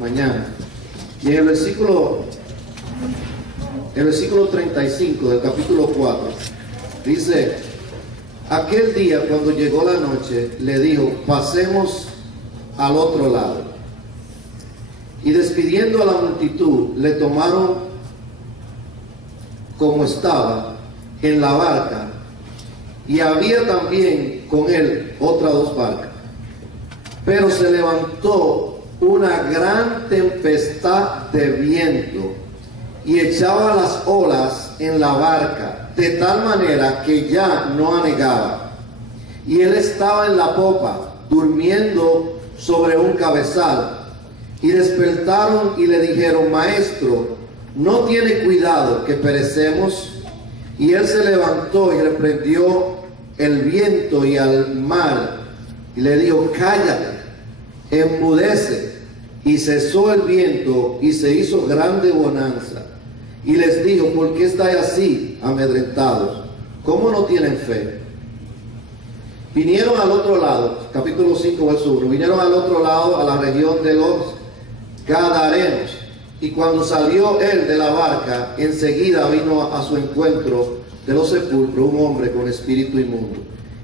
mañana. Y en el versículo 35 del capítulo 4, dice: aquel día, cuando llegó la noche, le dijo: pasemos al otro lado. Y despidiendo a la multitud, le tomaron como estaba en la barca, y había también con él otras 2 barcas. Pero se levantó una gran tempestad de viento y echaba las olas en la barca, de tal manera que ya no anegaba. Y él estaba en la popa, durmiendo sobre un cabezal. Y despertaron y le dijeron: maestro, ¿no tiene cuidado que perecemos? Y él se levantó y reprendió el viento y al mar, y le dijo: cállate, enmudece. Y cesó el viento y se hizo grande bonanza. Y les dijo: ¿por qué estáis así amedrentados? ¿Cómo no tienen fe? Vinieron al otro lado, capítulo 5, verso 1, vinieron al otro lado, a la región de los Gadarenos. Y cuando salió él de la barca, enseguida vino a su encuentro de los sepulcros un hombre con espíritu inmundo,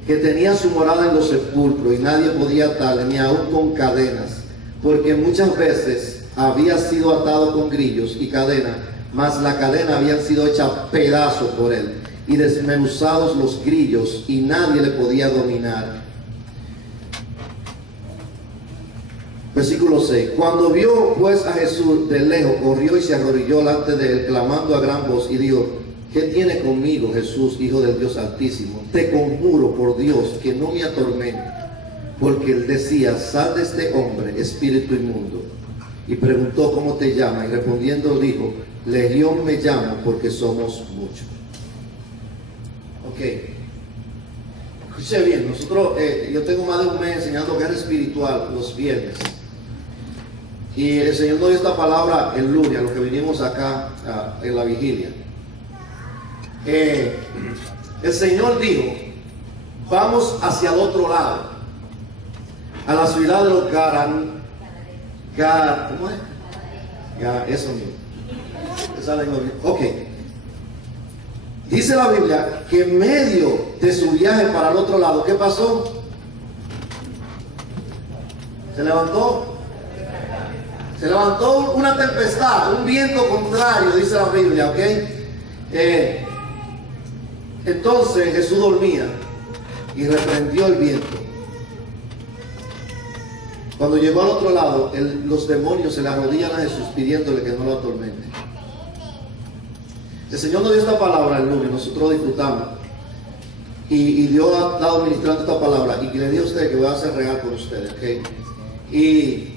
que tenía su morada en los sepulcros, y nadie podía atarle, ni aun con cadenas, porque muchas veces había sido atado con grillos y cadenas, mas la cadena había sido hecha pedazos por él, y desmenuzados los grillos, y nadie le podía dominar. Versículo 6. Cuando vio pues a Jesús de lejos, corrió y se arrodilló delante de él, clamando a gran voz, y dijo: ¿qué tiene conmigo, Jesús, Hijo del Dios Altísimo? Te conjuro por Dios que no me atormente. Porque él decía: sal de este hombre, espíritu inmundo. Y preguntó: ¿cómo te llamas? Y respondiendo dijo: Legión me llamo, porque somos muchos. Ok. Escuche bien, nosotros, yo tengo más de un mes enseñando guerra espiritual los viernes. Y el Señor nos dio esta palabra el lunes, a los que vinimos acá en la vigilia. El Señor dijo: vamos hacia el otro lado, a la ciudad de los ¿cómo es? Eso mismo. Ok. Dice la Biblia que en medio de su viaje para el otro lado, ¿qué pasó? Se levantó una tempestad, un viento contrario, dice la Biblia, ¿ok? Entonces Jesús dormía y reprendió el viento. Cuando llegó al otro lado, los demonios se le arrodillan a Jesús pidiéndole que no lo atormente. El Señor nos dio esta palabra el lunes, nosotros disfrutamos. Y Dios ha dado ministrando esta palabra, y le digo a ustedes que voy a hacer real con ustedes, ¿ok? Y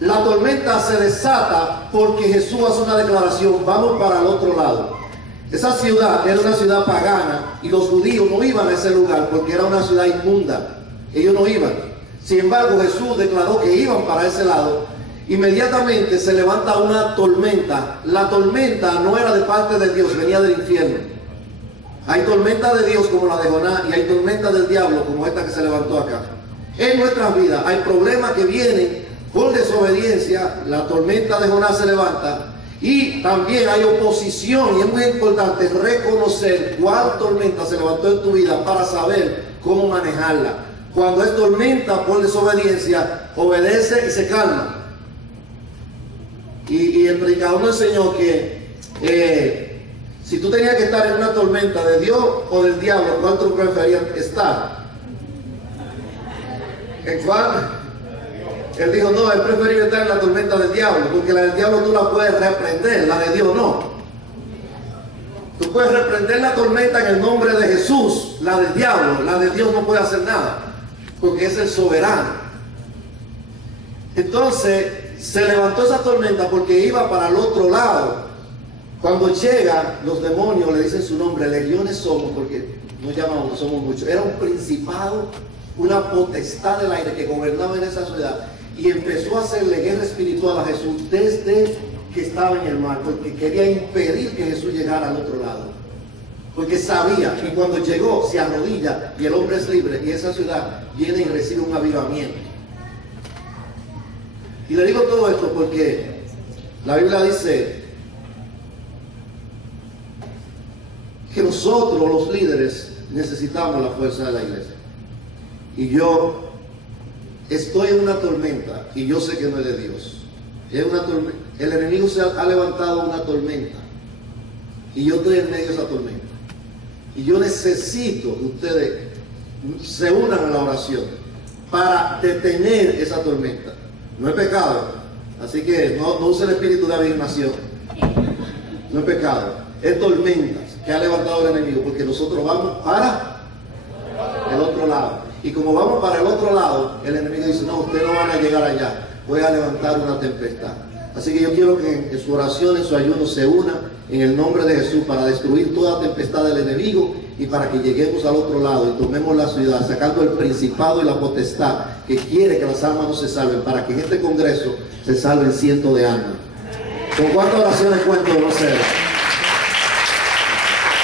la tormenta se desata porque Jesús hace una declaración: vamos para el otro lado. Esa ciudad era una ciudad pagana, y los judíos no iban a ese lugar porque era una ciudad inmunda. Ellos no iban. Sin embargo, Jesús declaró que iban para ese lado. Inmediatamente se levanta una tormenta. La tormenta no era de parte de Dios, venía del infierno. Hay tormenta de Dios como la de Jonás, y hay tormenta del diablo como esta que se levantó acá. En nuestras vidas hay problemas que vienen por desobediencia. La tormenta de Jonás se levanta, y también hay oposición, y es muy importante reconocer cuál tormenta se levantó en tu vida para saber cómo manejarla. Cuando es tormenta por desobediencia, obedece y se calma. Y el predicador nos enseñó que si tú tenías que estar en una tormenta de Dios o del diablo, ¿cuál tú preferías estar? ¿En cuál? Él dijo: no, es preferible estar en la tormenta del diablo, porque la del diablo tú la puedes reprender, la de Dios no. Tú puedes reprender la tormenta en el nombre de Jesús, la del diablo, la de Dios no puede hacer nada, porque es el soberano. Entonces se levantó esa tormenta porque iba para el otro lado. Cuando llega, los demonios le dicen su nombre: legiones somos, porque nos llamamos, somos muchos. Era un principado, una potestad del aire que gobernaba en esa ciudad, y empezó a hacerle guerra espiritual a Jesús desde que estaba en el mar, porque quería impedir que Jesús llegara al otro lado. porque sabía, y cuando llegó se arrodilla y el hombre es libre, y esa ciudad viene y recibe un avivamiento. Y le digo todo esto porque la Biblia dice que nosotros los líderes necesitamos la fuerza de la iglesia. Y yo estoy en una tormenta y yo sé que no es de Dios. Es una tormenta. El enemigo se ha levantado una tormenta y yo estoy en medio de esa tormenta. Y yo necesito que ustedes se unan a la oración para detener esa tormenta. No es pecado, así que no use el espíritu de adivinación. No es pecado, es tormentas que ha levantado el enemigo, porque nosotros vamos para el otro lado. Y como vamos para el otro lado, el enemigo dice, no, ustedes no van a llegar allá, voy a levantar una tempestad. Así que yo quiero que en su oración, en su ayuno, se una en el nombre de Jesús para destruir toda tempestad del enemigo y para que lleguemos al otro lado y tomemos la ciudad, sacando el principado y la potestad que quiere que las almas no se salven, para que en este congreso se salven cientos de almas. ¿Con cuántas oraciones cuento? No sé.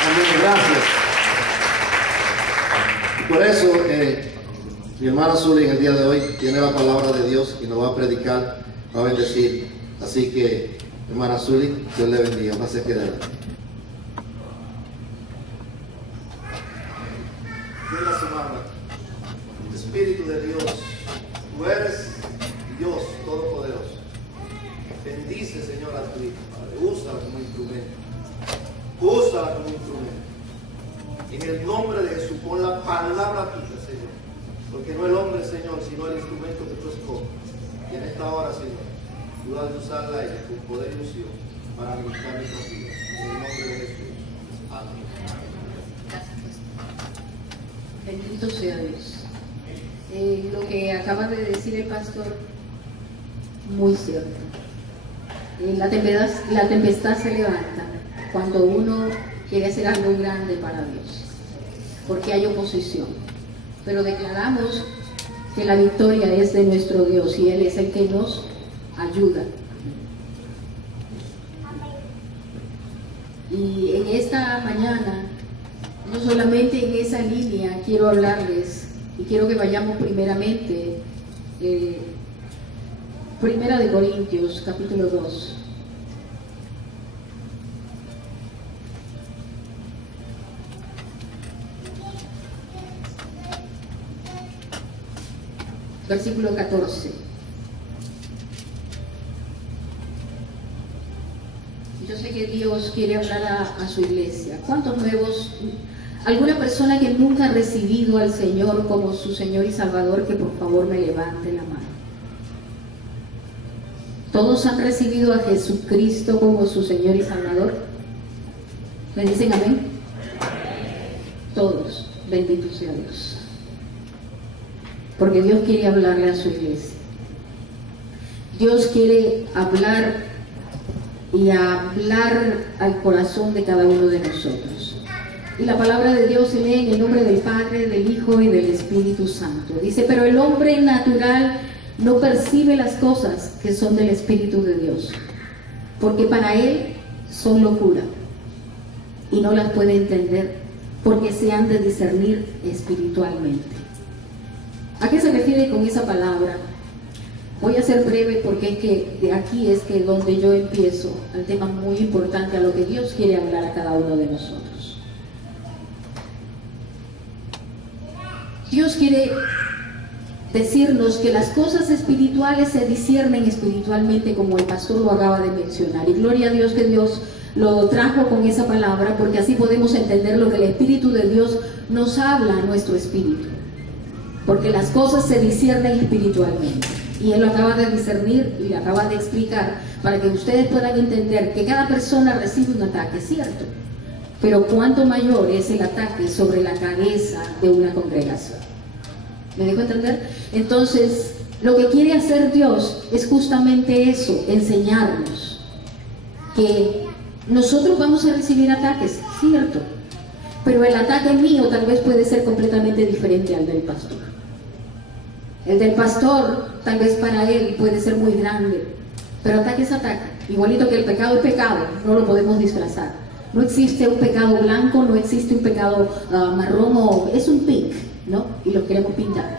Amén, gracias. Y por eso, mi hermana Zuli en el día de hoy tiene la palabra de Dios y nos va a predicar, va a bendecir. Así que, hermana Zuli, Dios le bendiga. Más se queda. Diga su mano. Espíritu de Dios, tú eres Dios Todopoderoso. Bendice, Señor, a tu hija, Padre. Úsala como instrumento. Úsala como instrumento. En el nombre de Jesús, pon la palabra tuya, Señor. Porque no el hombre, Señor, sino el instrumento que tú escoges. Y en esta hora, Señor, tú has de usarla a ella con poder y unción para ministrar nuestras vidas. En el nombre de Jesús. Amén. Bendito sea Dios. Lo que acaba de decir el pastor, muy cierto. La tempestad se levanta cuando uno quiere hacer algo grande para Dios, porque hay oposición. Pero declaramos que la victoria es de nuestro Dios y Él es el que nos ayuda. Y en esta mañana, no solamente en esa línea quiero hablarles, y quiero que vayamos primeramente, Primera de Corintios, capítulo 2. Versículo 14. Yo sé que Dios quiere hablar a su iglesia. ¿Cuántos nuevos? ¿Alguna persona que nunca ha recibido al Señor como su Señor y Salvador, que por favor me levante la mano? ¿Todos han recibido a Jesucristo como su Señor y Salvador? ¿Me dicen amén? Todos. Bendito sea Dios. Porque Dios quiere hablarle a su iglesia. Dios quiere hablar y hablar al corazón de cada uno de nosotros. Y la palabra de Dios se lee en el nombre del Padre, del Hijo y del Espíritu Santo. Dice, pero el hombre natural no percibe las cosas que son del Espíritu de Dios, porque para él son locura y no las puede entender, porque se han de discernir espiritualmente. ¿A qué se refiere con esa palabra? Voy a ser breve porque es que de aquí es que donde yo empiezo al tema muy importante, a lo que Dios quiere hablar a cada uno de nosotros. Dios quiere decirnos que las cosas espirituales se disciernen espiritualmente, como el pastor lo acaba de mencionar, y gloria a Dios que Dios lo trajo con esa palabra, porque así podemos entender lo que el Espíritu de Dios nos habla a nuestro espíritu, porque las cosas se disciernen espiritualmente, y Él lo acaba de discernir y lo acaba de explicar para que ustedes puedan entender que cada persona recibe un ataque, ¿cierto? Pero cuánto mayor es el ataque sobre la cabeza de una congregación. ¿Me dejo entender? Entonces, lo que quiere hacer Dios es justamente eso, enseñarnos que nosotros vamos a recibir ataques, cierto, pero el ataque mío tal vez puede ser completamente diferente al del pastor. El del pastor tal vez para él puede ser muy grande, pero ataque es ataque, igualito que el pecado es pecado, no lo podemos disfrazar. No existe un pecado blanco, no existe un pecado marrón, es un pink, ¿no? Y lo queremos pintar.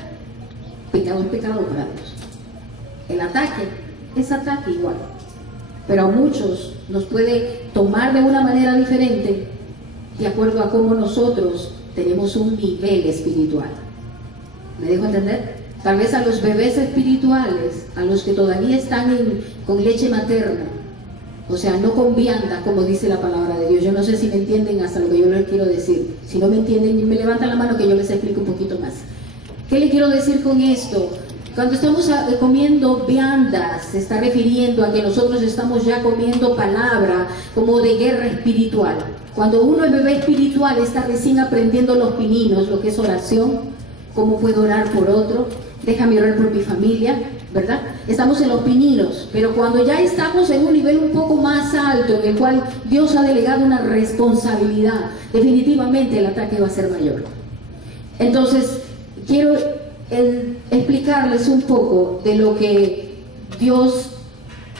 Pecado es pecado para Dios. El ataque es ataque igual. Pero a muchos nos puede tomar de una manera diferente de acuerdo a cómo nosotros tenemos un nivel espiritual. ¿Me dejo entender? Tal vez a los bebés espirituales, a los que todavía están con leche materna, o sea, no con vianda, como dice la palabra de Dios. Yo no sé si me entienden hasta lo que yo les quiero decir. Si no me entienden, me levantan la mano que yo les explico un poquito más. ¿Qué le quiero decir con esto? Cuando estamos comiendo viandas, se está refiriendo a que nosotros estamos ya comiendo palabra como de guerra espiritual. Cuando uno es bebé espiritual, está recién aprendiendo los pininos, lo que es oración, cómo puedo orar por otro, déjame orar por mi familia, ¿verdad? Estamos en los pininos, pero cuando ya estamos en un nivel un poco más alto, en el cual Dios ha delegado una responsabilidad, definitivamente el ataque va a ser mayor. Entonces, quiero explicarles un poco de lo que Dios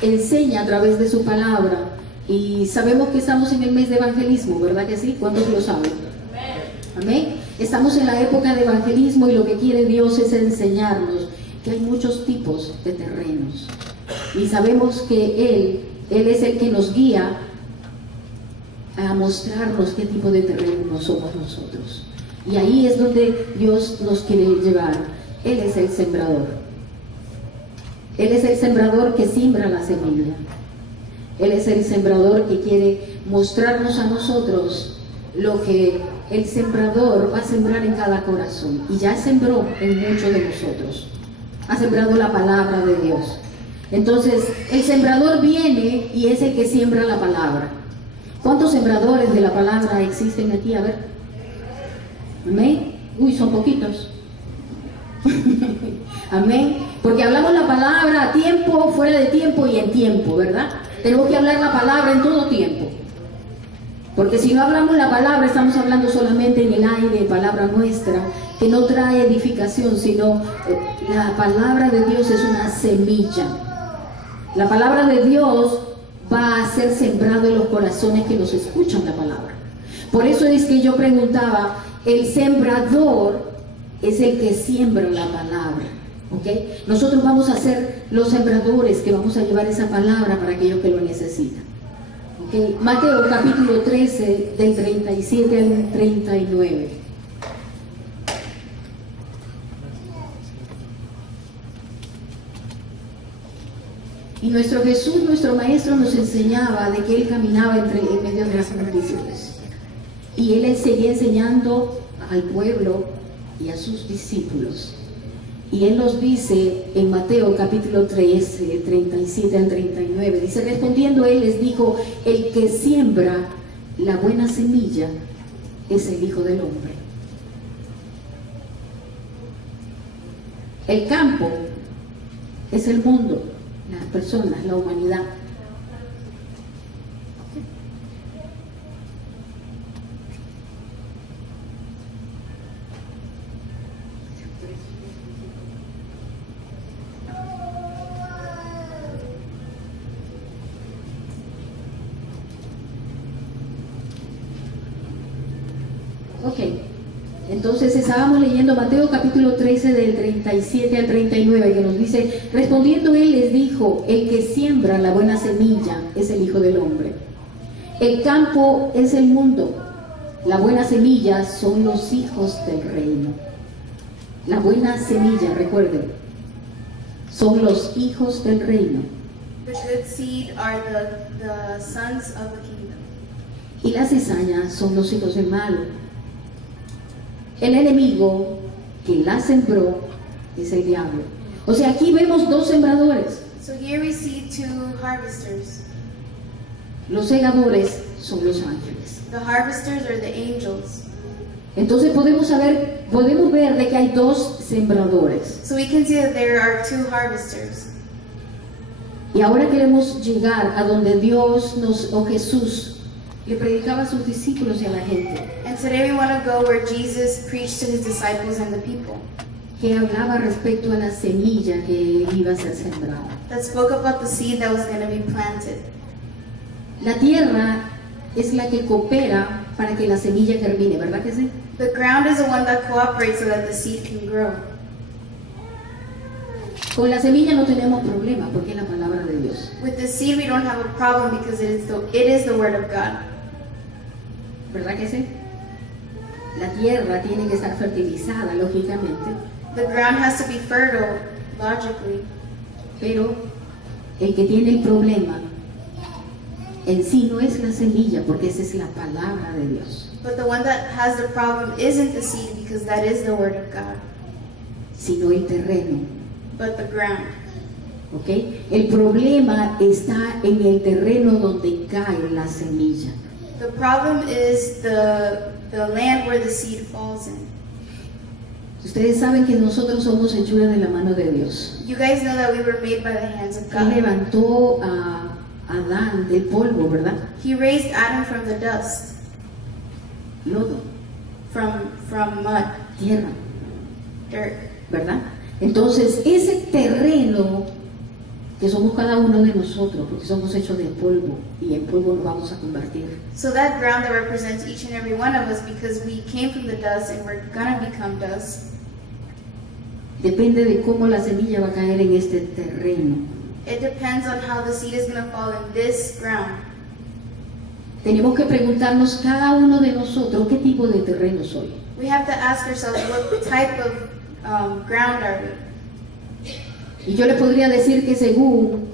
enseña a través de su palabra. Y sabemos que estamos en el mes de evangelismo, ¿verdad que sí? ¿Cuántos lo saben? Amén. Estamos en la época de evangelismo y lo que quiere Dios es enseñarnos que hay muchos tipos de terrenos. Y sabemos que Él es el que nos guía a mostrarnos qué tipo de terreno somos nosotros. Y ahí es donde Dios nos quiere llevar. Él es el sembrador. Él es el sembrador que siembra la semilla. Él es el sembrador que quiere mostrarnos a nosotros lo que el sembrador va a sembrar en cada corazón. Y ya sembró en muchos de nosotros. Ha sembrado la palabra de Dios. Entonces, el sembrador viene y es el que siembra la palabra. ¿Cuántos sembradores de la palabra existen aquí? A ver. Amén. Uy, son poquitos. Amén. Porque hablamos la palabra a tiempo, fuera de tiempo y en tiempo, ¿verdad? Tenemos que hablar la palabra en todo tiempo. Porque si no hablamos la palabra, estamos hablando solamente en el aire, palabra nuestra, que no trae edificación, sino la palabra de Dios es una semilla. La palabra de Dios va a ser sembrada en los corazones que nos escuchan la palabra. Por eso es que yo preguntaba, el sembrador es el que siembra la palabra, ¿ok? Nosotros vamos a ser los sembradores que vamos a llevar esa palabra para aquellos que lo necesitan, ¿ok? Mateo capítulo 13 del 37 al 39. Y nuestro Jesús, nuestro Maestro, nos enseñaba de que Él caminaba en medio de las multitudes. Y Él seguía enseñando al pueblo y a sus discípulos. Y Él nos dice en Mateo capítulo 13, 37 al 39, dice, respondiendo Él les dijo, el que siembra la buena semilla es el Hijo del Hombre. El campo es el mundo, las personas, la humanidad. Ok, entonces estábamos leyendo Mateo capítulo 13 del 37 al 39 que nos dice, respondiendo Él les dijo, el que siembra la buena semilla es el Hijo del Hombre. El campo es el mundo, la buena semilla son los hijos del reino. La buena semilla, recuerden, son los hijos del reino. The good seed are the sons of the kingdom. Y la cizaña son los hijos del malo. El enemigo que la sembró es el diablo. O sea, aquí vemos dos sembradores. So here we see two harvesters. Los segadores son los ángeles. The harvesters are the angels. Entonces podemos ver de que hay dos sembradores. So we can see that there are two harvesters. Y ahora queremos llegar a donde Dios o Jesús le predicaba a sus discípulos y a la gente. And today we want to go where Jesus preached to his disciples and the people. Que hablaba respecto a la semilla que iba a ser sembrada. That spoke about the seed that was going to be planted. La tierra es la que coopera para que la semilla germine, ¿verdad que sí? The ground is the one that cooperates so that the seed can grow. Con la semilla no tenemos problema porque es la palabra de Dios, With the seed, we don't have a problem because it is the word of God. ¿verdad que sí? La tierra tiene que estar fertilizada, lógicamente, The ground has to be fertile, logically. pero el que tiene el problema en sí no es la semilla, porque esa es la palabra de Dios, But the one that has the problem isn't the seed because that is the word of God, sino el terreno, but the ground. ¿ok? El problema está en el terreno donde cae la semilla. The problem is the land where the seed falls in. Ustedes saben que nosotros somos hechura de la mano de Dios. You guys know that we were made by the hands of Él God. levantó a Adán del polvo, ¿verdad? He raised Adam from the dust, Lodo, from mud, tierra, dirt. ¿verdad? Entonces, ese terreno que somos cada uno de nosotros, porque somos hechos de polvo y en polvo nos vamos a convertir. So that ground that represents each and every one of us, because we came from the dust and we're gonna become dust, Depende de cómo la semilla va a caer en este terreno. it depends on how the seed is gonna fall in this ground. Tenemos que preguntarnos cada uno de nosotros qué tipo de terreno soy. We have to ask ourselves what type of ground are we? Y yo le podría decir que según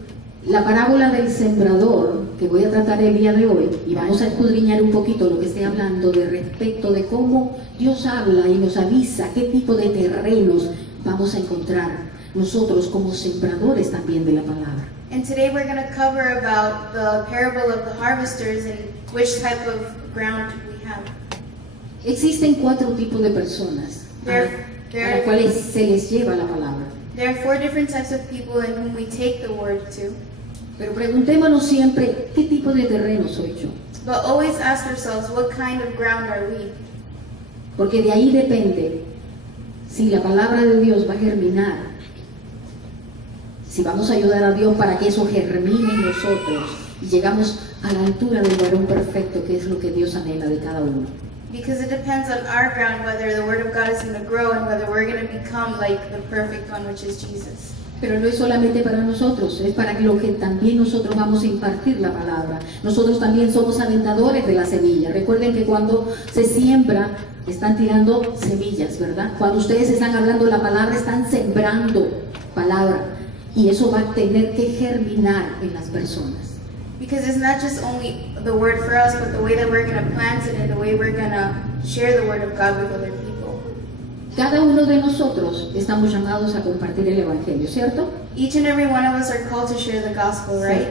la parábola del sembrador, que voy a tratar el día de hoy, y vamos a escudriñar un poquito lo que estoy hablando de respecto de cómo Dios habla y nos avisa qué tipo de terrenos vamos a encontrar nosotros como sembradores también de la palabra. And today we're going to cover about the parable of the harvesters and which type of ground we have. Existen 4 tipos de personas a las cuales se les lleva la palabra. There are 4 different types of people in whom we take the word to. Pero preguntémonos siempre, ¿qué tipo de terreno soy yo? But always ask ourselves, what kind of ground are we? Porque de ahí depende si la palabra de Dios va a germinar, si vamos a ayudar a Dios para que eso germine en nosotros y llegamos a la altura del varón perfecto, que es lo que Dios anhela de cada uno. Because it depends on our ground whether the word of God is going to grow and whether we're going to become like the perfect one, which is Jesus. Pero no es solamente para nosotros, es para lo que también nosotros vamos a impartir la palabra. Nosotros también somos aventadores de la semilla. Recuerden que cuando se siembra, están tirando semillas, ¿verdad? Cuando ustedes están hablando la palabra, están sembrando palabra. Y eso va a tener que germinar en las personas. Because it's not just only the word for us, but the way that we're going to plant it and the way we're going to share the word of God with other people. Cada uno de nosotros estamos llamados a compartir el Evangelio, ¿cierto? Each and every one of us are called to share the gospel, right?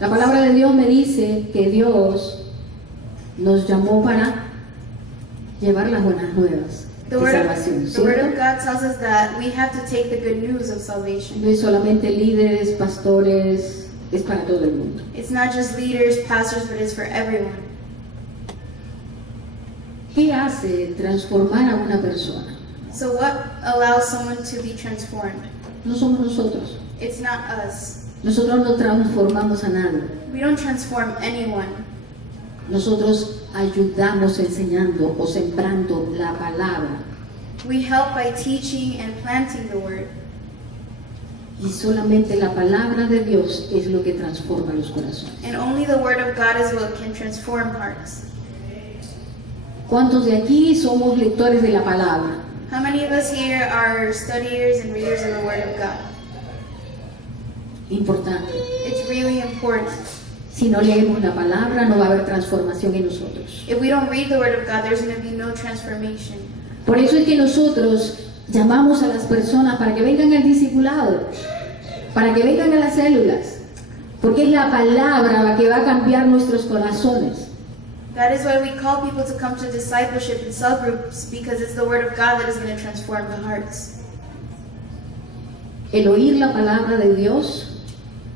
La palabra de Dios me dice que Dios nos llamó para llevar las buenas nuevas The de word, salvación, of, the word of ¿cierto? God tells us that we have to take the good news of salvation. No es solamente líderes, pastores, es para todo el mundo. It's not just leaders, pastors, but it's for everyone. ¿Qué hace transformar a una persona? So what allows someone to be transformed? No somos nosotros. It's not us. Nosotros no transformamos a nadie. We don't transform anyone. Nosotros ayudamos enseñando o sembrando la palabra. We help by teaching and planting the word. Y solamente la palabra de Dios es lo que transforma los corazones. And only the word of God is what can transform hearts. ¿Cuántos de aquí somos lectores de la palabra? How many of us here are studiers and readers of the word of God? Importante. It's really important. Si no leemos la palabra, no va a haber transformación en nosotros. If we don't read the word of God, there's going to be no transformation. Por eso es que nosotros llamamos a las personas para que vengan al discipulado, para que vengan a las células, porque es la palabra la que va a cambiar nuestros corazones. That is why we call people to come to discipleship and cell groups, because it's the word of God that is going to transform the hearts. El oír la palabra de Dios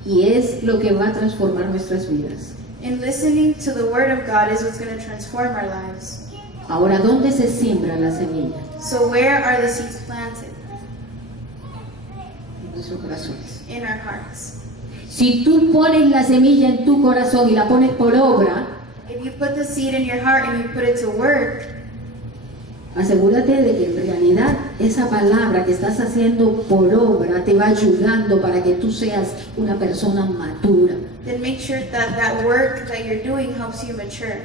y es lo que va a transformar nuestras vidas. And listening to the word of God is what's going to transform our lives. Ahora, ¿dónde se siembra la semilla? So where are the seeds planted? En nuestros corazones. In our hearts. Si tú pones la semilla en tu corazón y la pones por obra, you put the seed in your heart and you put it to work, asegúrate de que en realidad esa palabra que estás haciendo por obra te va ayudando para que tú seas una persona madura. then make sure that that work that you're doing helps you mature.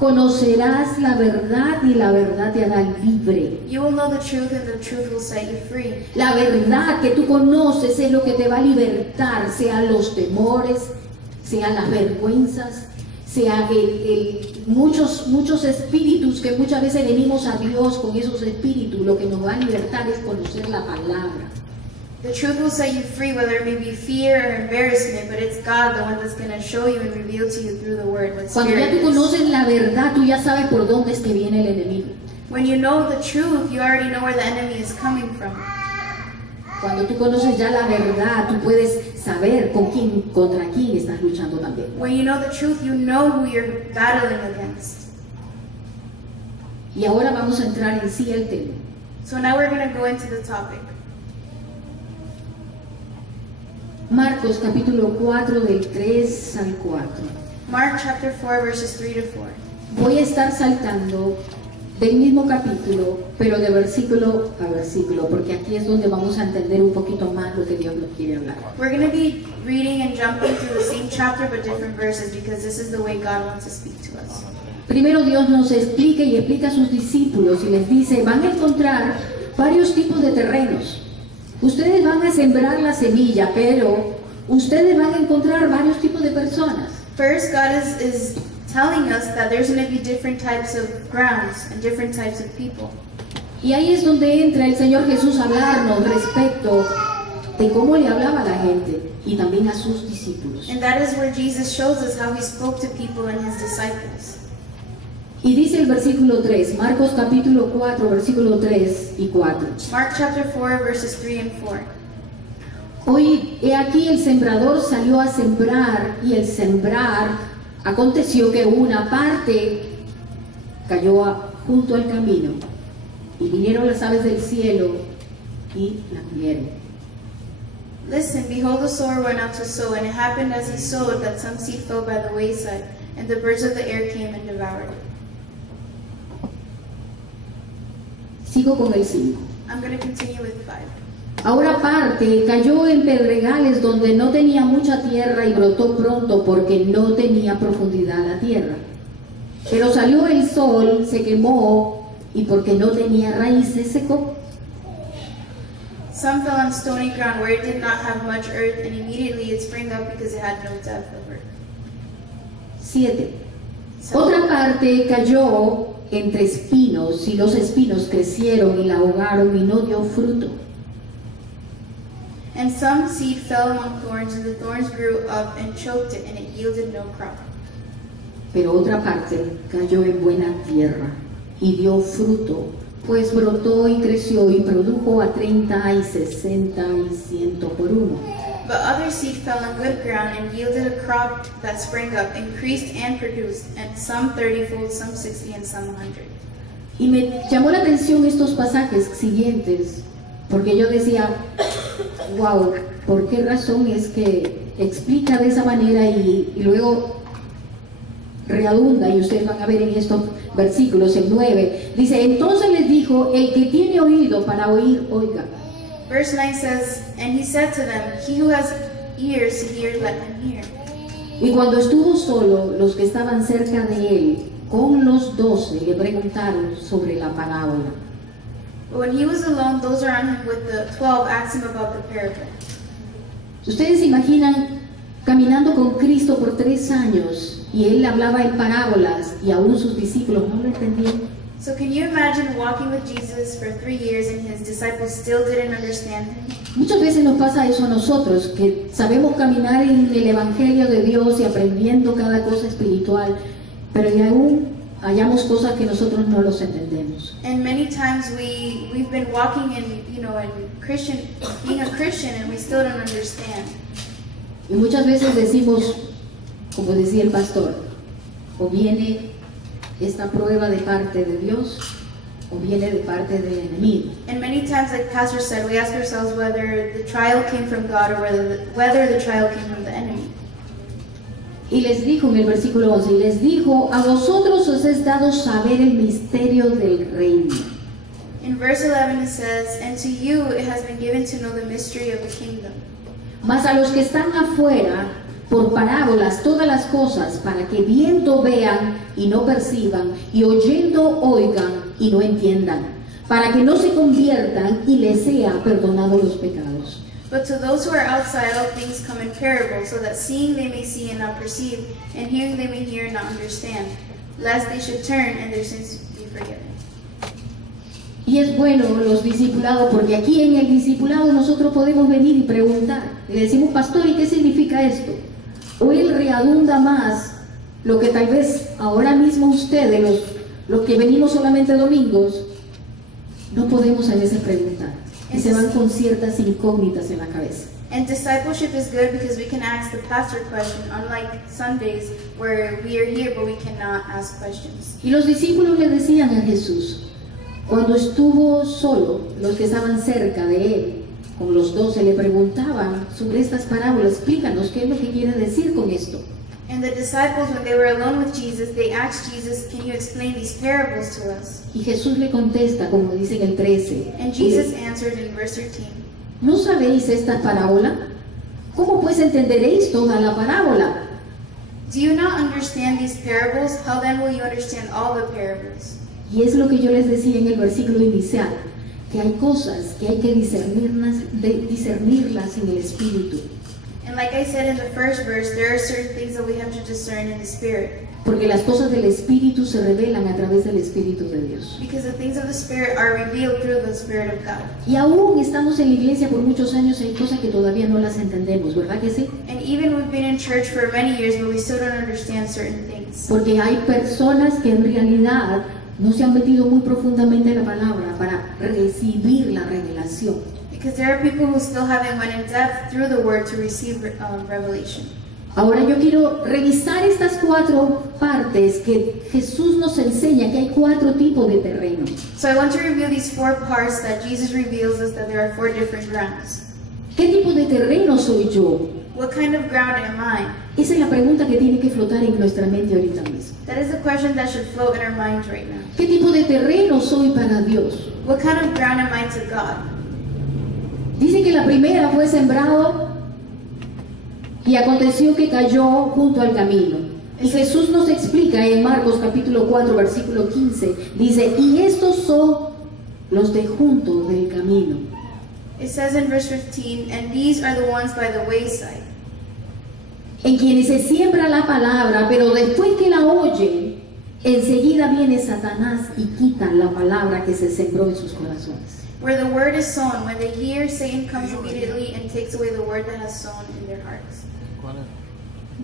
Conocerás la verdad y la verdad te hará libre. You will know the truth and the truth will set you free. La verdad que tú conoces es lo que te va a libertar, sean los temores, sean las vergüenzas, sean muchos espíritus que muchas veces venimos a Dios con esos espíritus. Lo que nos va a libertar es conocer la palabra. The truth will set you free, whether it may be fear or embarrassment, but it's God, the one that's going to show you and reveal to you through the word. What Cuando ya spirit tú is. conoces la verdad, tú ya sabes por dónde es que viene el enemigo. When you know the truth, you already know where the enemy is coming from. Cuando tú conoces ya la verdad, tú puedes saber contra quién estás luchando también. When you know the truth, you know who you're battling against. Y ahora vamos a entrar en sí el tema. So now we're going to go into the topic. Marcos capítulo 4 del 3 al 4. Mark chapter 4, verses 3 to 4. Voy a estar saltando del mismo capítulo, pero de versículo a versículo, porque aquí es donde vamos a entender un poquito más lo que Dios nos quiere hablar. We're going to be reading and jumping through the same chapter but different verses because this is the way God wants to speak to us. Primero Dios nos explica y explica a sus discípulos y les dice, van a encontrar varios tipos de terrenos. Ustedes van a sembrar la semilla, pero ustedes van a encontrar varios tipos de personas. First, God is telling us that there's going to be different types of grounds and different types of people. Y ahí es donde entra el Señor Jesús a hablarnos respecto de cómo le hablaba a la gente y también a sus discípulos. And that is where Jesus shows us how he spoke to people and his disciples. Y dice el versículo 3, Marcos capítulo 4, versículo 3 y 4. Mark chapter 4, verses 3 and 4. Hoy, he aquí el sembrador salió a sembrar, y el sembrar aconteció que una parte cayó junto al camino, y vinieron las aves del cielo y la comieron. Listen, behold, the sower went out to sow, and it happened as he sowed that some seed fell by the wayside, and the birds of the air came and devoured it. Sigo con el 5. I'm going to continue with 5. Ahora parte cayó en pedregales donde no tenía mucha tierra y brotó pronto porque no tenía profundidad la tierra. Pero salió el sol, se quemó y porque no tenía raíz se secó. Some fell on stony ground where it did not have much earth, and immediately it sprang up because it had no depth of earth. 7. Otra parte cayó entre espinos y los espinos crecieron y la ahogaron y no dio fruto. And some seed fell among thorns, and the thorns grew up and choked it, and it yielded no crop. Pero otra parte cayó en buena tierra y dio fruto, pues brotó y creció y produjo a 30 y 60 y 100 por uno. But other seed fell on good ground and yielded a crop that sprang up, increased and produced, and some 30-fold, some 60, and some 100. Y me llamó la atención estos pasajes siguientes, porque yo decía, wow, ¿por qué razón es que explica de esa manera y luego redunda? Y ustedes van a ver en estos versículos, el 9, dice, entonces les dijo, el que tiene oído para oír, oiga. Verse 9 says, and he said to them, he who has ears to hear, let him hear. Y cuando estuvo solo, los que estaban cerca de él, con los 12, le preguntaron sobre la parábola. But when he was alone, those around him with the 12 asked him about the parable. Ustedes se imaginan caminando con Cristo por 3 años y él hablaba en parábolas y aún sus discípulos no lo entendían. So can you imagine walking with Jesus for 3 years and his disciples still didn't understand him? Muchas veces nos pasa eso a nosotros, que sabemos caminar en el Evangelio de Dios y aprendiendo cada cosa espiritual, pero y aún hallamos cosas que nosotros no los entendemos. And many times we've been walking in, in Christian, being a Christian, and we still don't understand. Y muchas veces decimos, como decía el pastor, o viene esta prueba de parte de Dios o viene de parte del enemigo. And many times, like Pastor said, we ask ourselves whether the trial came from God or whether the trial came from the enemy. Y les dijo en el versículo 11, y les dijo, a vosotros os es dado saber el misterio del reino. In verse 11 it says, and to you it has been given to know the mystery of the kingdom. Mas a los que están afuera, por parábolas, todas las cosas, para que viendo vean y no perciban, y oyendo oigan y no entiendan, para que no se conviertan y les sea perdonado los pecados. But to those who are outside, all things come in parables, so that seeing they may see and not perceive, and hearing they may hear and not understand, lest they should turn and their sins be forgiven. Y es bueno los discipulados, porque aquí en el discipulado nosotros podemos venir y preguntar. Le decimos, pastor, ¿y qué significa esto? O él redunda más lo que tal vez ahora mismo ustedes, los que venimos solamente domingos, no podemos a veces preguntar. Y se van con ciertas incógnitas en la cabeza. And discipleship is good because we can ask the pastor question, unlike Sundays where we are here but we cannot ask questions. Y los discípulos le decían a Jesús, cuando estuvo solo, los que estaban cerca de él, con los 12, le preguntaban sobre estas parábolas, explícanos qué es lo que quiere decir con esto. And the disciples, when they were alone with Jesus, they asked Jesus, can you explain these parables to us? Y Jesús le contesta, como dice en el 13. And Jesus answered in verse 13, ¿No sabéis esta parábola? ¿Cómo pues entenderéis toda la parábola? do you not understand these parables? How then will you understand all the parables? Y es lo que yo les decía en el versículo inicial, que hay cosas que hay que discernirlas en el espíritu. And like I said in the first verse, there are certain things that we have to discern in the Spirit. Porque las cosas del espíritu se revelan a través del Espíritu de Dios. Because the things of the Spirit are revealed through the Spirit of God. Y aún estamos en la iglesia por muchos años, hay cosas que todavía no las entendemos, ¿verdad que sí? And even we've been in church for many years, but we still don't understand certain things. Porque hay personas que en realidad no se han metido muy profundamente en la palabra para recibir la revelación. Because there are people who still haven't went in depth through the Word to receive revelation. Ahora yo quiero revisar estas 4 partes que Jesús nos enseña, que hay 4 tipos de terreno. So I want to review these 4 parts that Jesus reveals us that there are 4 different grounds. ¿Qué tipo de terreno soy yo? What kind of ground am I? Esa es la pregunta que tiene que flotar en nuestra mente ahorita mismo. That is the question that should float in our minds right now. ¿Qué tipo de terreno soy para Dios? What kind of ground am I to God? Dice que la primera fue sembrado y aconteció que cayó junto al camino. Y Jesús nos explica en Marcos capítulo 4 versículo 15, dice, y estos son los de junto del camino. It says in verse 15, and these are the ones by the wayside. En quienes se siembra la palabra, pero después que la oyen, enseguida viene Satanás y quita la palabra que se sembró en sus corazones. Where the word is sown, when they hear, Satan comes immediately and takes away the word that has sown in their hearts.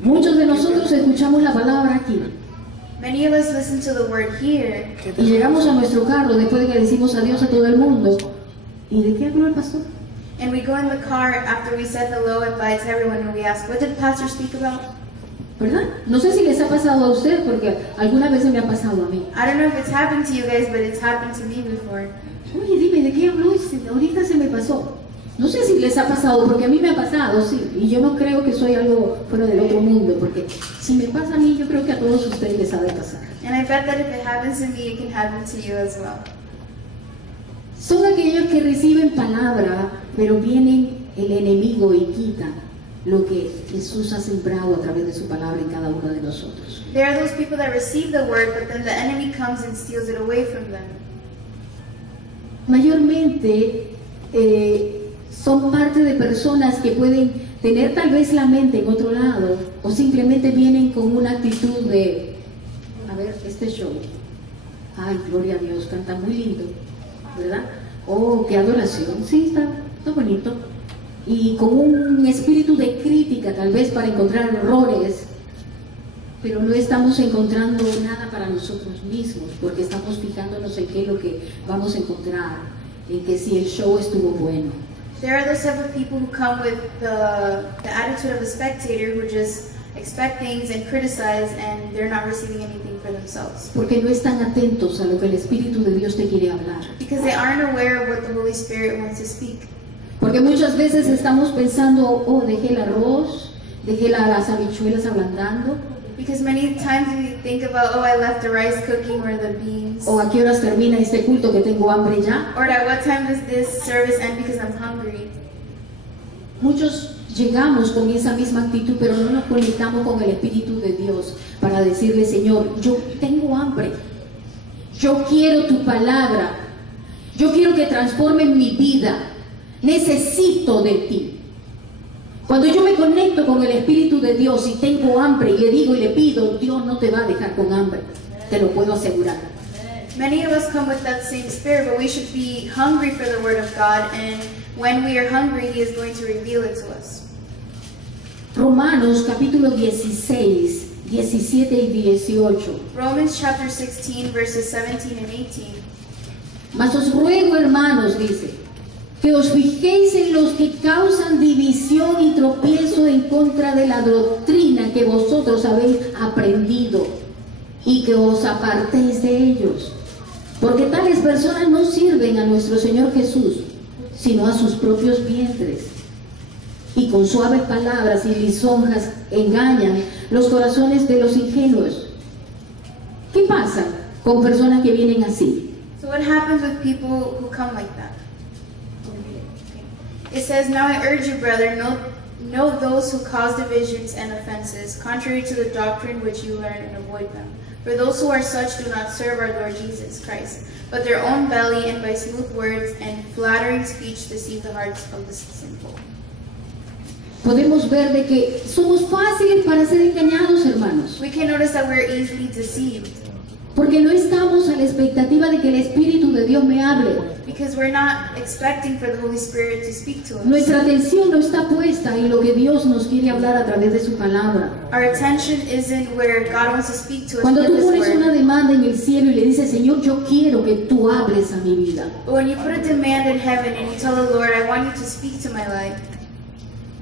Muchos de nosotros escuchamos la palabra aquí Many of us listen to the word here, y llegamos a nuestro carro después de que decimos adiós a todo el mundo. ¿Y de qué habló el pastor? and we go in the car after we said hello and bye to everyone, and we ask, what did the pastor speak about? ¿Verdad? No sé si les ha pasado a ustedes, porque algunas veces me ha pasado a mí. I don't know if it's happened to you guys, but it's happened to me before. Oye, dime, ¿de qué habló? Ahorita se me pasó. No sé si les ha pasado, porque a mí me ha pasado, sí. Y yo no creo que soy algo fuera del otro mundo, porque si me pasa a mí, yo creo que a todos ustedes les ha de pasar. And I bet that if it happens to me, it can happen to you as well. Son aquellos que reciben palabra, pero viene el enemigo y quita lo que Jesús ha sembrado a través de su palabra en cada uno de nosotros. There are those people that receive the word, but then the enemy comes and steals it away from them. Mayormente son parte de personas que pueden tener tal vez la mente en otro lado o simplemente vienen con una actitud de, a ver, este show, ay, gloria a Dios, canta muy lindo, ¿verdad? Oh, qué adoración, sí, está bonito. Y con un espíritu de crítica tal vez para encontrar errores, pero no estamos encontrando nada para nosotros mismos, porque estamos fijándonos en qué es lo que vamos a encontrar, en que si el show estuvo bueno. There are those type of people who come with the attitude of a spectator who just expect things and criticize, and they're not receiving anything for themselves. Porque no están atentos a lo que el Espíritu de Dios te quiere hablar. Because they aren't aware of what the Holy Spirit wants to speak. Porque muchas veces estamos pensando, oh, dejé el arroz, dejé las habichuelas ablandando, Because many times we think about, oh, I left the rice cooking or the beans. o a qué horas termina este culto que tengo hambre ya. Or at what time does this service end because I'm hungry? Muchos llegamos con esa misma actitud, pero no nos conectamos con el Espíritu de Dios para decirle, Señor, yo tengo hambre, yo quiero tu palabra, yo quiero que transforme mi vida, necesito de ti. Cuando yo me conecto con el Espíritu de Dios y tengo hambre y le digo y le pido, Dios no te va a dejar con hambre, te lo puedo asegurar. Many of us come with that same spirit, but we should be hungry for the Word of God, and when we are hungry, He is going to reveal it to us. Romanos capítulo 16, 17 y 18. Romans chapter 16, verses 17 and 18. Mas os ruego, hermanos, dice, que os fijéis en los que causan división y tropiezo en contra de la doctrina que vosotros habéis aprendido, y que os apartéis de ellos. Porque tales personas no sirven a nuestro Señor Jesús, sino a sus propios vientres. Y con suaves palabras y lisonjas engañan los corazones de los ingenuos. ¿Qué pasa con personas que vienen así? So what happens with people who come like that? It says, now I urge you, brethren, know those who cause divisions and offenses, contrary to the doctrine which you learn, and avoid them. For those who are such do not serve our Lord Jesus Christ, but their own belly, and by smooth words and flattering speech deceive the hearts of the simple. Podemos ver de que somos fáciles para ser engañados, hermanos, We can notice that we're easily deceived, porque no estamos a la expectativa de que el Espíritu de Dios me hable. because we're not expecting for the Holy Spirit to speak to us. Nuestra atención no está puesta en lo que Dios nos quiere hablar a través de su palabra. Our attention isn't where God wants to speak to us Cuando with tú His pones una word. demanda en el cielo y le dices, Señor, yo quiero que tú hables a mi vida, But when you put a demand in heaven and you tell the Lord, I want you to speak to my life,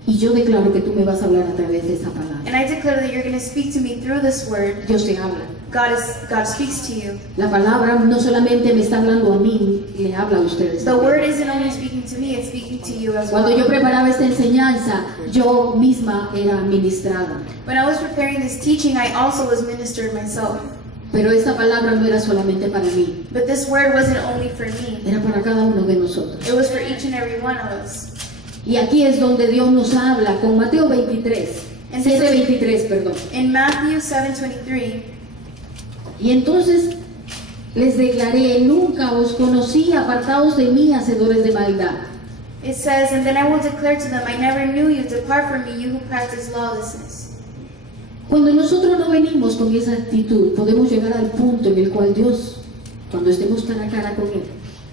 y yo declaro que tú me vas a hablar a través de esa palabra, and I declare that you're going to speak to me through this word, Dios te habla. God speaks to you. La palabra no solamente me está hablando a mí, le habla a ustedes. The word isn't only speaking to me, it's speaking to you as Cuando yo well. preparaba esta enseñanza, yo misma era ministrada. When I was preparing this teaching, I also was ministered myself. Pero esta palabra no era solamente para mí, But this word wasn't only for me, era para cada uno de nosotros. it was for each and every one of us. Y aquí es donde Dios nos habla con Mateo 23, 7:23, perdón. In Matthew 7:23, Y entonces les declaré, nunca os conocí, apartaos de mí, hacedores de maldad. it says, and then I will declare to them, I never knew you, depart from me, you who practice lawlessness. Cuando nosotros no venimos con esa actitud, podemos llegar al punto en el cual Dios, cuando estemos cara a cara con Él,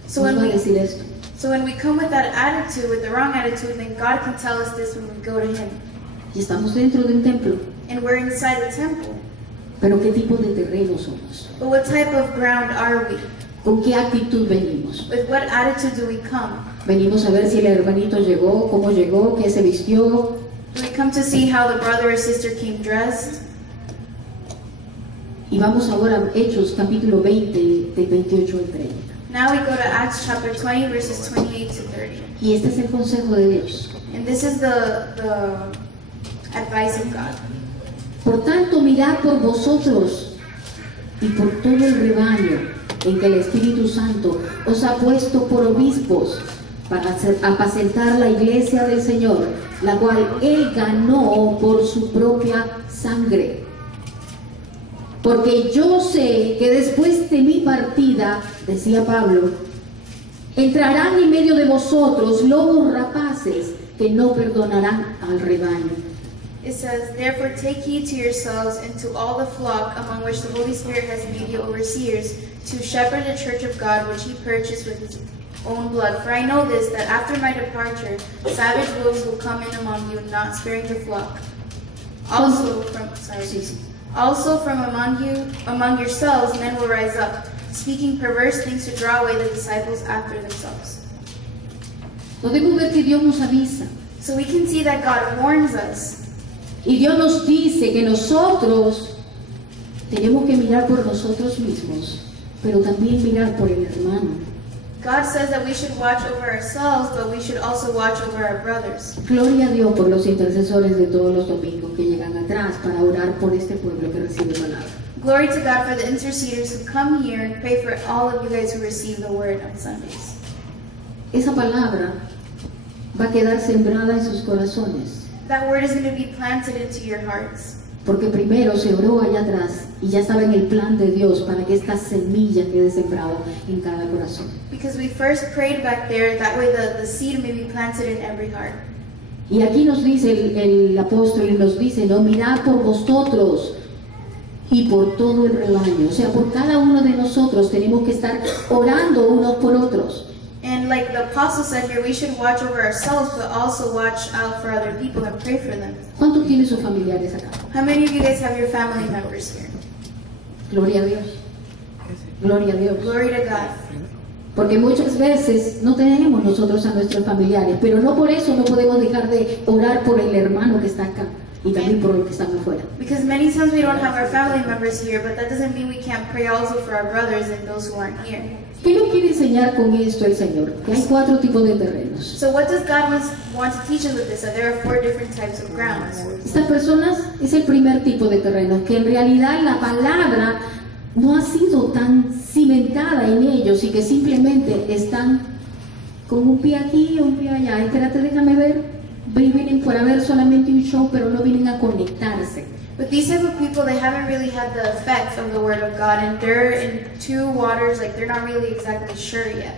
So nos when va a we- decir esto. So when we come with that attitude, with the wrong attitude, then God can tell us this when we go to Him. Y estamos dentro de un templo, And we're inside the temple. pero ¿qué tipo de terreno somos? But what type of ground are we? ¿Con qué actitud venimos? With what attitude do we come? Venimos a ver si el hermanito llegó, cómo llegó, qué se vistió. Do we come to see how the brother or sister came dressed? Y vamos ahora a Hechos capítulo 20, del 28 al 30. Now we go to Acts chapter 20, verses 28 to 30. Y este es el consejo de Dios. And this is the advice of God. Por tanto, mirad por vosotros y por todo el rebaño en que el Espíritu Santo os ha puesto por obispos para apacentar la iglesia del Señor, la cual Él ganó por su propia sangre. Porque yo sé que después de mi partida, decía Pablo, entrarán en medio de vosotros lobos rapaces que no perdonarán al rebaño. It says, therefore take heed to yourselves and to all the flock among which the Holy Spirit has made you overseers, to shepherd the church of God which He purchased with His own blood. For I know this, that after my departure, savage wolves will come in among you, not sparing the flock. Also from among yourselves, men will rise up, speaking perverse things to draw away the disciples after themselves. Podemos ver que Dios nos avisa So we can see that God warns us. y Dios nos dice que nosotros tenemos que mirar por nosotros mismos, pero también mirar por el hermano. God says that we should watch over ourselves, but we should also watch over our brothers. Gloria a Dios por los intercesores de todos los domingos que llegan atrás para orar por este pueblo que recibe palabra. Glory to God for the interceders who come here and pray for all of you guys who receive the word on Sundays. Esa palabra va a quedar sembrada en sus corazones, That word is going to be planted into your hearts. porque primero se oró allá atrás y ya saben el plan de Dios para que esta semilla quede sembrada en cada corazón. Because we first prayed back there, that way the seed may be planted in every heart. Y aquí nos dice el apóstol y nos dice, no, mirad por vosotros y por todo el rebaño. O sea, por cada uno de nosotros tenemos que estar orando unos por otros. And like the apostle said here, we should watch over ourselves, but also watch out for other people and pray for them. ¿Cuántos tienen sus familiares acá? How many of you guys have your family members here? Gloria a Dios. Gloria a Dios. Glory to God. Porque muchas veces no tenemos nosotros a nuestros familiares, pero no por eso no podemos dejar de orar por el hermano que está acá y también por los que están afuera. Because many times we don't have our family members here, but that doesn't mean we can't pray also for our brothers and those who aren't here. ¿Qué nos quiere enseñar con esto el Señor? Que hay 4 tipos de terrenos. So what does God want to teach us with this? That there are 4 different types of grounds. Estas personas es el primer tipo de terrenos, que en realidad la palabra no ha sido tan cimentada en ellos y que simplemente están con un pie aquí y un pie allá. Espérate, déjame ver. Vienen para ver solamente un show, pero no vienen a conectarse. But these type of people, they haven't really had the effect of the Word of God, and they're in 2 waters, like they're not really exactly sure yet.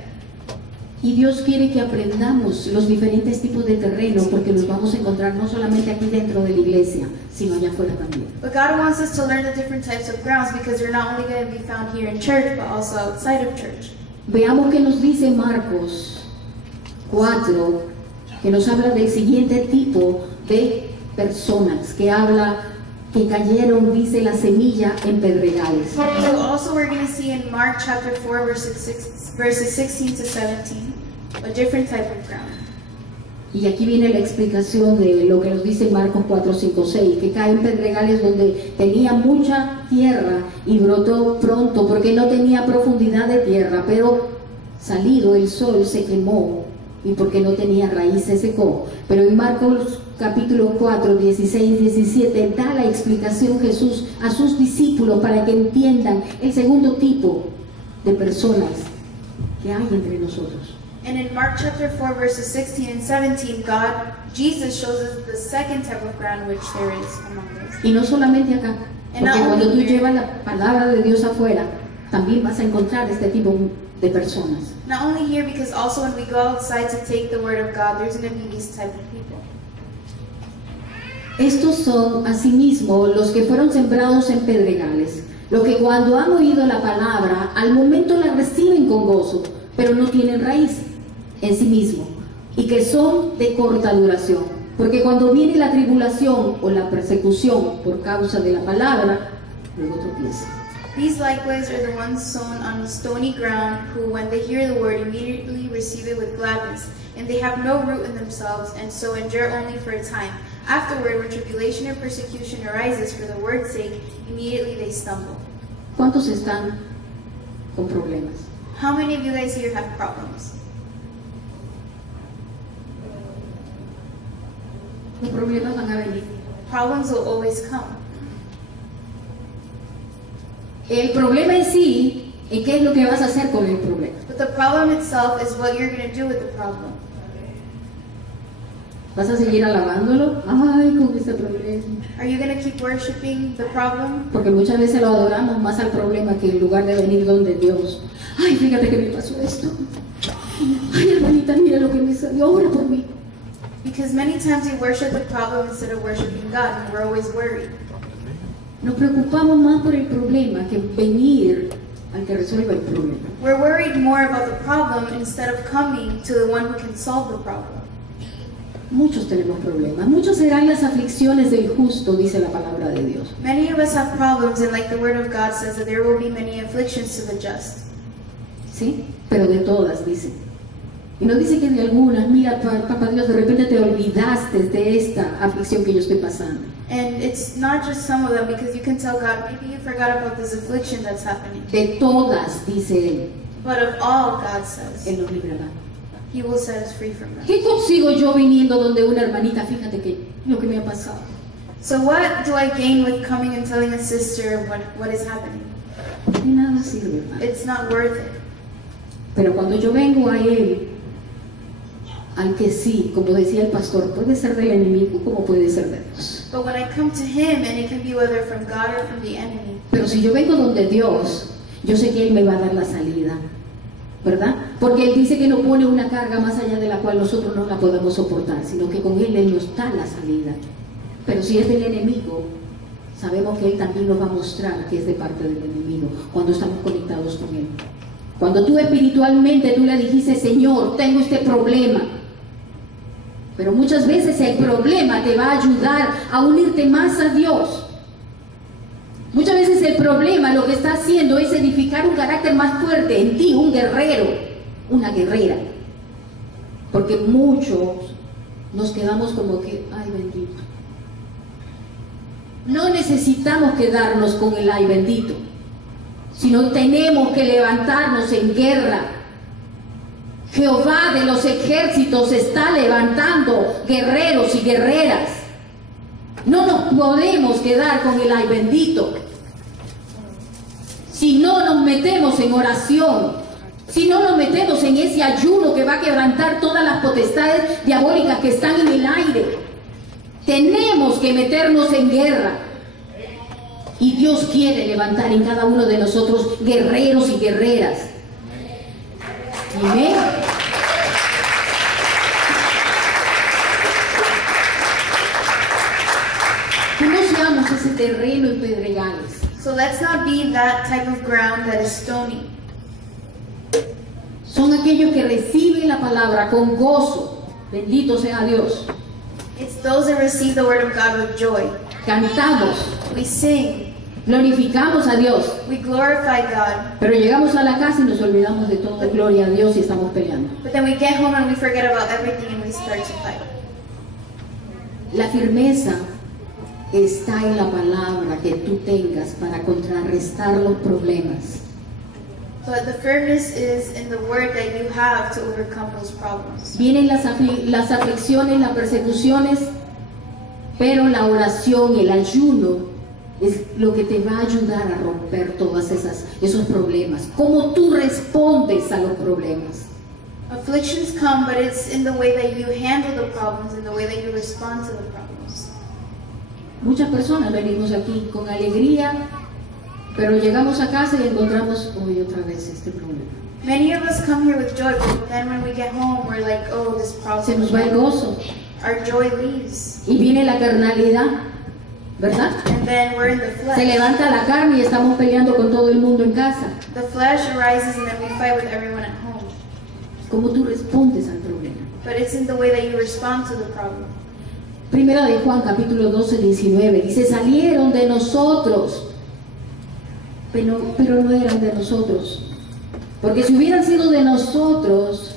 Y Dios quiere que aprendamos los diferentes tipos de terreno, porque los vamos a encontrar no solamente aquí dentro de la iglesia, sino allá afuera también. But God wants us to learn the different types of grounds, because they're not only going to be found here in church, but also outside of church. Veamos qué nos dice Marcos 4, que nos habla del siguiente tipo de personas, que habla que cayeron, dice, la semilla en pedregales. So also we're going to see in Mark chapter 4, verses 16 to 17, a different type of ground. Y aquí viene la explicación de lo que nos dice Marcos 4, 5, 6, que caen pedregales donde tenía mucha tierra y brotó pronto porque no tenía profundidad de tierra, pero salido el sol se quemó y porque no tenía raíz se secó. Pero en Marcos capítulo 4, 16, 17 da la explicación Jesús a sus discípulos para que entiendan el segundo tipo de personas que hay entre nosotros. And in Mark chapter 4, verses 16 and 17, Jesus shows us the second type of ground which there is among us. Y no solamente acá, porque cuando tú llevas la palabra de Dios afuera, también vas a encontrar este tipo de personas. Not only here, because also when we go outside to take the word of God, there's going to be these type of people. Estos son asimismo los que fueron sembrados en pedregales, los que cuando han oído la palabra, al momento la reciben con gozo, pero no tienen raíz en sí mismo, y que son de corta duración, porque cuando viene la tribulación o la persecución por causa de la palabra, luego tropiezan. These likewise are the ones sown on stony ground, who when they hear the word immediately receive it with gladness, and they have no root in themselves, and so endure only for a time. Afterward, when tribulation or persecution arises for the word's sake, immediately they stumble. ¿Cuántos están con problemas? How many of you guys here have problems? Los problemas van a venir. Problems will always come. El problema en sí, ¿en qué es lo que vas a hacer con el problema? But the problem itself is what you're going to do with the problem. ¿Vas a seguir alabándolo? Ay, con este problema. Are you going to keep worshiping the problem? Porque muchas veces lo adoramos más al problema que en lugar de venir donde Dios. Ay, fíjate que me pasó esto. Ay, hermanita, mira lo que me salió. Ora por mí. Because many times we worship the problem instead of worshiping God, and we're always worried. Nos preocupamos más por el problema que venir al que resuelva el problema. We're worried more about the problem instead of coming to the one who can solve the problem. Muchos tenemos problemas. Muchos serán las aflicciones del justo, dice la palabra de Dios. Many of us have problems, and like the word of God says, that there will be many afflictions to the just. ¿Sí? Pero de todas, dice. Y no dice que de algunas, mira, papá Dios, de repente te olvidaste de esta aflicción que yo estoy pasando. And it's not just some of them, because you can tell God, maybe you forgot about this affliction that's happening. De todas, dice él. But of all, God says, Él nos librará. He will set us free from them. ¿Qué consigo yo viniendo donde una hermanita? Fíjate que lo que me ha pasado. So what do I gain with coming and telling a sister what is happening? De nada sirve, hermano. It's not worth it. Pero cuando yo vengo a Él, al que sí, como decía el pastor, puede ser del enemigo como puede ser de Dios. But when I come to Him, and it can be whether from God or from the enemy, Pero si yo vengo donde Dios, yo sé que Él me va a dar la salida, ¿verdad? Porque Él dice que no pone una carga más allá de la cual nosotros no la podemos soportar, sino que con Él nos da la salida. Pero si es del enemigo, sabemos que Él también nos va a mostrar que es de parte del enemigo cuando estamos conectados con Él. Cuando tú espiritualmente tú le dijiste, Señor, tengo este problema. Pero muchas veces el problema te va a ayudar a unirte más a Dios. Muchas veces el problema lo que está haciendo es edificar un carácter más fuerte en ti, un guerrero, una guerrera. Porque muchos nos quedamos como que, ay bendito. No necesitamos quedarnos con el ay bendito, sino tenemos que levantarnos en guerra. Jehová de los ejércitos está levantando guerreros y guerreras. No nos podemos quedar con el ay bendito. Si no nos metemos en oración, si no nos metemos en ese ayuno que va a quebrantar todas las potestades diabólicas que están en el aire, tenemos que meternos en guerra. Y Dios quiere levantar en cada uno de nosotros guerreros y guerreras. Amén. Que no seamos ese terreno en pedregales. so let's not be that type of ground that is stony. Son aquellos que reciben la palabra con gozo. Bendito sea Dios. It's those that receive the word of God with joy. Cantamos, We sing, glorificamos a Dios. we glorify God, Pero llegamos a la casa y nos olvidamos de todo. Gloria a Dios y estamos peleando. but then we get home and we forget about everything and we start to fight. La firmeza está en la palabra que tú tengas para contrarrestar los problemas. But the firmness is in the word that you have to overcome those problems. Vienen las aflicciones, las persecuciones, pero la oración, el ayuno es lo que te va a ayudar a romper todos esos problemas. ¿Cómo tú respondes a los problemas? Afflictions come, but it's in the way that you handle the problems, in the way that you respond to the problems. Muchas personas venimos aquí con alegría, pero llegamos a casa y encontramos hoy otra vez este problema. Many of us come here with joy, but then when we get home, we're like, oh, this Se nos problem. va el gozo Our joy leaves. y viene la carnalidad, ¿verdad? And then we're in the Se flesh. levanta la carne y estamos peleando con todo el mundo en casa. The flesh arises and then we fight with everyone at home. ¿Cómo tú respondes al problema? But it's in the way that you respond to the problem. Primera de Juan, capítulo 12, 19, dice, salieron de nosotros, pero no eran de nosotros. Porque si hubieran sido de nosotros,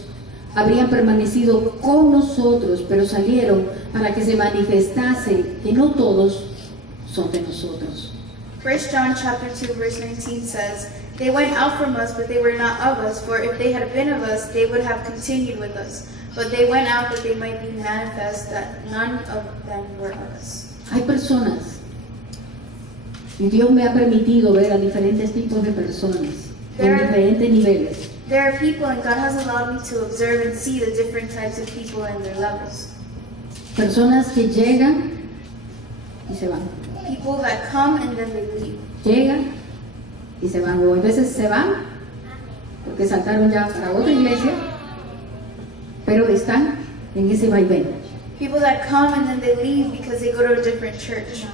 habrían permanecido con nosotros, pero salieron para que se manifestase que no todos son de nosotros. 1 John chapter 2 verse 19 says, they went out from us, but they were not of us, for if they had been of us, they would have continued with us. But they went out that they might be manifest that none of them were of us. Hay personas, y Dios me ha permitido ver a diferentes tipos de personas, en diferentes niveles. There are people, and God has allowed me to observe and see the different types of people and their levels. Personas que llegan y se van. People that come and then they leave. Llegan y se van, o a veces se van porque saltaron ya para otra iglesia, pero están en ese vaivén. People that come and then they leave because they go to a different church.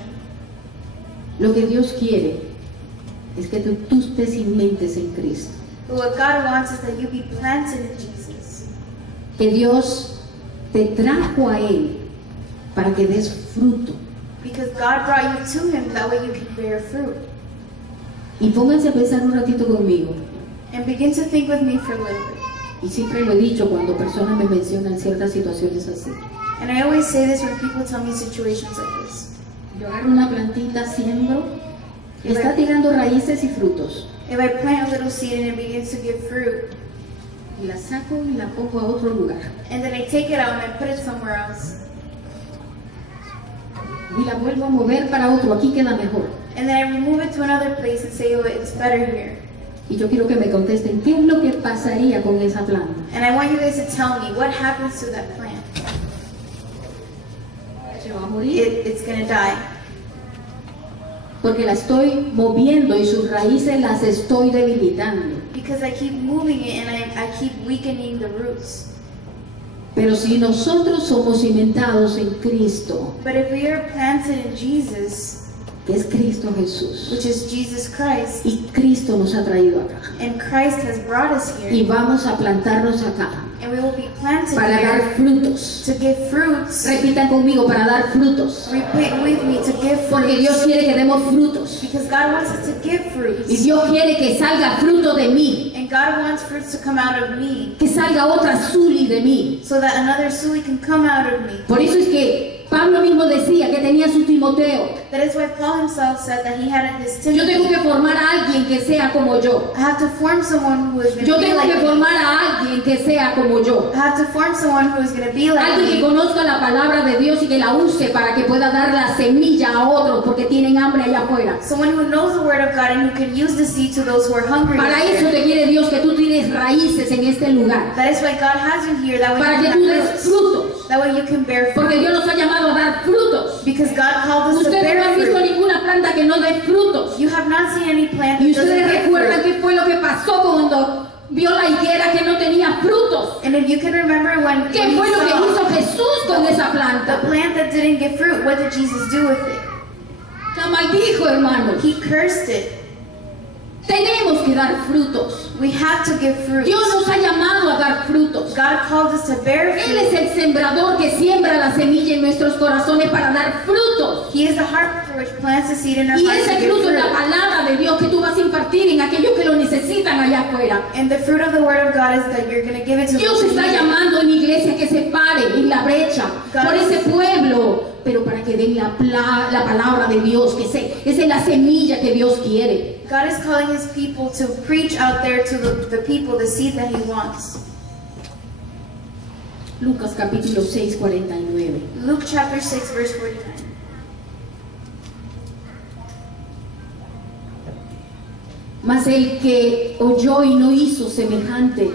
Lo que Dios quiere es que tú te cimentes en Cristo, But what God wants is that you be planted in Jesus. que Dios te trajo a Él para que des fruto. Because God brought you to Him, that way you can bear fruit. Y pónganse a pensar un ratito conmigo, And begin to think with me for a little bit. y siempre lo he dicho cuando personas me mencionan ciertas situaciones así. And I always say this when people tell me situations like this. Yo agarro una plantita, siembro, está tirando raíces y frutos. If I plant a little seed and it begins to give fruit, y la saco y la pongo a otro lugar, and then I take it out and I put it somewhere else, y la vuelvo a mover para otro, aquí queda mejor. and then I remove it to another place and say, oh, it's better here. Y yo quiero que me contesten, ¿qué es lo que pasaría con esa planta? And I want you guys to tell me what happens to that plant. ¿Se va a morir? It's gonna die. Porque la estoy moviendo y sus raíces las estoy debilitando. Because I keep moving it and I keep weakening the roots. Pero si nosotros somos cimentados en Cristo, But if we are planted in Jesus, que es Cristo Jesús, which is Jesus Christ, y Cristo nos ha traído acá, and Christ has brought us y here, vamos a plantarnos acá and we will be planted para dar here frutos. to give fruits. Repitan conmigo, para dar frutos. Repeat with me, to give Porque Dios fruits. quiere que demos frutos. Because God wants us to give Y fruits. Dios quiere que salga fruto de mí, And God wants fruits to come out of me, que salga otra Zuli de mí. so that another Sui can come out of me. Por eso es que Pablo mismo decía que tenía su Timoteo. That is why Paul himself said that he had this Yo tengo Timothy. que formar a alguien que sea como yo. I have to form someone who is going Yo to be tengo like que me. formar a alguien que sea como yo. I have to form someone who is going to be like Alguien que me. conozca la palabra de Dios y que la use para que pueda dar la semilla a otros porque tienen hambre allá afuera. Someone who knows the word of God and who can use the seed to those who are hungry. Para eso te quiere Dios que tú tienes raíces en este lugar. That is why God has you here. That way Para you que can tú have des fruits. frutos. That way you can bear Porque fruit. Dios nos ha llamado a dar frutos. Because God called us to Ustedes no bear han visto fruit. ninguna planta que no dé frutos. You have not seen any plant Y that doesn't ustedes bear recuerdan fruit. qué fue lo que pasó cuando vio la higuera que no tenía frutos. And if you can remember when ¿Qué he fue lo que saw hizo Jesús con esa the planta? plant that didn't give fruit, what did Jesus do with it? La maldijo, hermanos. He cursed it. Tenemos que dar frutos. We have to give fruit. Dios nos ha llamado a dar frutos. God called us to bear Él es fruit. el sembrador que siembra la semilla en nuestros corazones para dar frutos. He is the harvester which plants the seed in our Y hearts to ese give fruto es la fruit. palabra de Dios que tú vas a impartir en aquellos que lo necesitan allá afuera. And the fruit of the word of God is that you're going to give it to Dios those who está need it. llamando en la iglesia que se pare en la brecha por ese pueblo, pero para que den la palabra de Dios, que esa es la semilla que Dios quiere. God is calling his people to preach out there to the people the seed that he wants. Lucas capítulo 6, 49. Luke chapter 6 verse 49. Mas el que oyó y no hizo semejante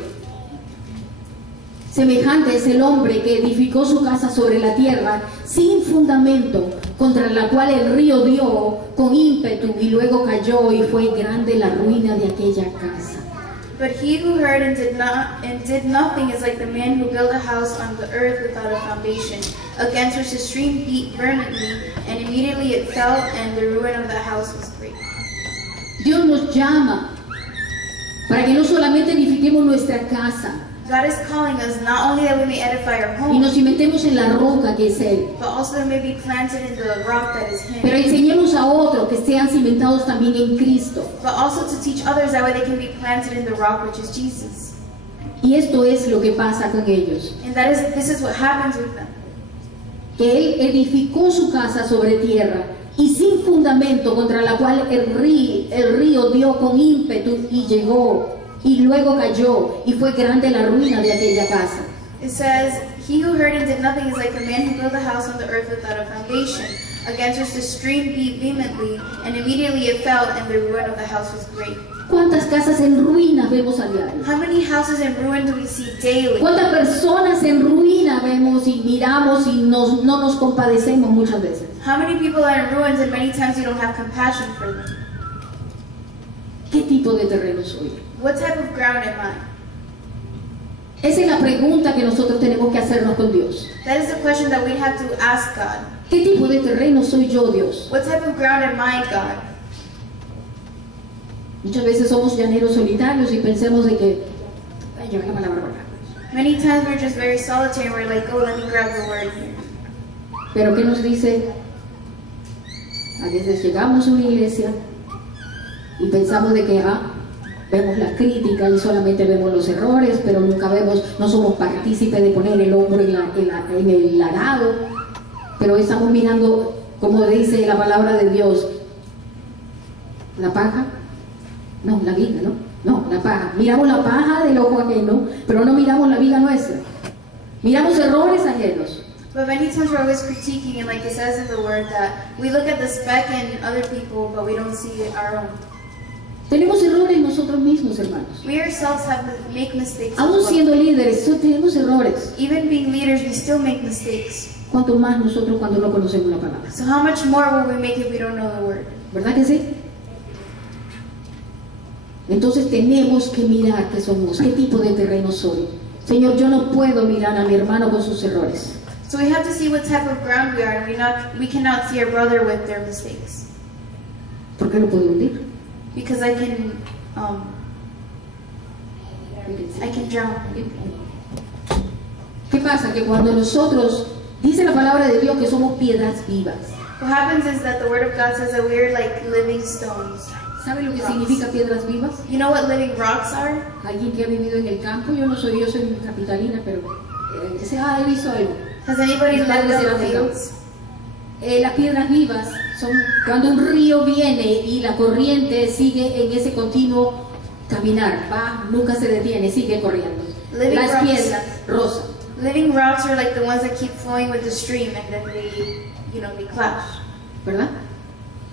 es el hombre que edificó su casa sobre la tierra sin fundamento, contra la cual el río dio con ímpetu y luego cayó, y fue grande la ruina de aquella casa. But he who heard and did nothing is like the man who built a house on the earth without a foundation, against which the stream beat vehemently, and immediately it fell, and the ruin of the house was great. Dios nos llama para que no solamente edifiquemos nuestra casa God is calling us not only that we may edify our y home, nos cimentemos en la roca que es Él, but also that we may be planted in the rock that is pero Him. enseñemos a otros que sean cimentados también en Cristo. But also to teach others that way they can be planted in the rock which is Jesus. Y esto es lo que pasa con ellos, And this is what happens with them. que Él edificó su casa sobre tierra y sin fundamento, contra la cual el río dio con ímpetu y llegó, y luego cayó, y fue grande la ruina de aquella casa. It says, he who heard and did nothing is like a man who built a house on the earth without a foundation, against which the stream beat vehemently, and immediately it fell, and the ruin of the house was great. ¿Cuántas casas en ruina vemos a diario? How many houses in ruin do we see daily? ¿Cuántas personas en ruina vemos y miramos y no nos compadecemos muchas veces? How many people are in ruins and many times you don't have compassion for them? ¿Qué tipo de terreno soy? What type of ground am I? Esa es la pregunta que nosotros tenemos que hacernos con Dios. That is the question that we have to ask God. ¿Qué tipo de terreno soy yo, Dios? What type of ground am I, God? Muchas veces somos llaneros solitarios y pensemos de que, ay, lleva la palabra por acá. Many times we're just very solitary and we're like, oh, let me grab the word here. Pero ¿qué nos dice? A veces llegamos a una iglesia y pensamos de que vemos la crítica y solamente vemos los errores, pero nunca vemos, no somos partícipes de poner el hombro en el arado, pero estamos mirando, como dice la palabra de Dios, la paja No, la viga, ¿no? No, la paja. Miramos la paja del ojo ajeno, pero no miramos la viga nuestra. Miramos errores ajenos. But many times we're always critiquing, and like it says in the word, that we look at the speck in other people, but we don't see our own. Tenemos errores nosotros mismos, hermanos. We ourselves make mistakes. Aún as well. siendo líderes, tenemos errores. Even being leaders, we still make mistakes. Cuanto más nosotros cuando no conocemos la palabra. So how much more will we make if we don't know the word? ¿Verdad que sí? Entonces tenemos que mirar qué somos, qué tipo de terreno soy. Señor, yo no puedo mirar a mi hermano con sus errores. So we have to see what type of ground we are, and we cannot see our brother with their mistakes. ¿Por qué lo puedo hundir? Because I can drown. ¿Qué pasa? Que cuando nosotros, dice la palabra de Dios que somos piedras vivas. What happens is that the word of God says that we are like living stones. ¿Sabe lo que significa piedras vivas? You know what living rocks are? Alguien que ha vivido en el campo, yo soy capitalina, pero he visto algo. Has anybody lived in the fields? Las piedras vivas son cuando un río viene y la corriente sigue en ese continuo caminar, va, nunca se detiene, sigue corriendo. Living Las rocks. piedras rosas, Living rocks are like the ones that keep flowing with the stream, and then they clash. ¿verdad?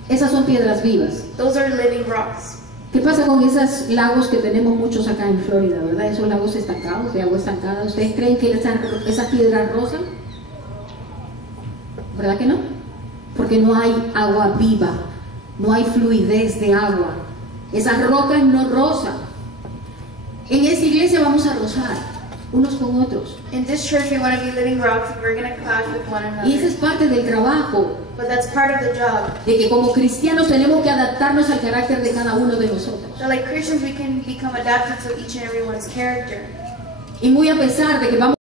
Esas son piedras vivas. Those are living rocks. ¿Qué pasa con esos lagos que tenemos muchos acá en Florida, verdad? Esos lagos estancados, de agua estancada. ¿Ustedes creen que esas piedras rosan? ¿Verdad que no? Porque no hay agua viva, no hay fluidez de agua. Esas rocas no rozan. En esta iglesia vamos a rozar unos con otros. In this church, we want to be living rocks, and we're going to clash with one Y esa another. es parte del trabajo, But that's part of the job. de que como cristianos tenemos que adaptarnos al carácter de cada uno de nosotros. So like Christians, we can become adapted to each and everyone's character. Y muy a pesar de que vamos